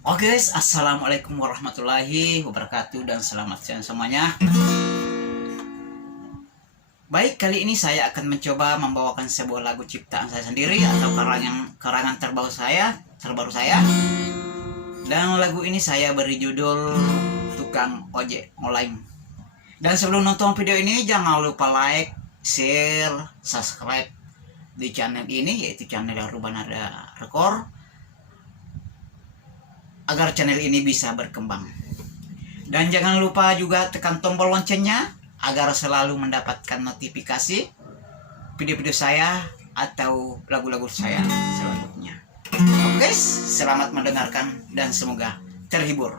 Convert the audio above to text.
Oke guys, assalamualaikum warahmatullahi wabarakatuh dan selamat siang semuanya. Baik, kali ini saya akan mencoba membawakan sebuah lagu ciptaan saya sendiri atau karangan terbaru saya. Dan lagu ini saya beri judul Tukang Ojek Online. Dan sebelum nonton video ini jangan lupa like, share, subscribe di channel ini, yaitu channel Rubanada Record, agar channel ini bisa berkembang. Dan jangan lupa juga tekan tombol loncengnya agar selalu mendapatkan notifikasi video-video saya atau lagu-lagu saya selanjutnya. Oke guys, selamat mendengarkan dan semoga terhibur.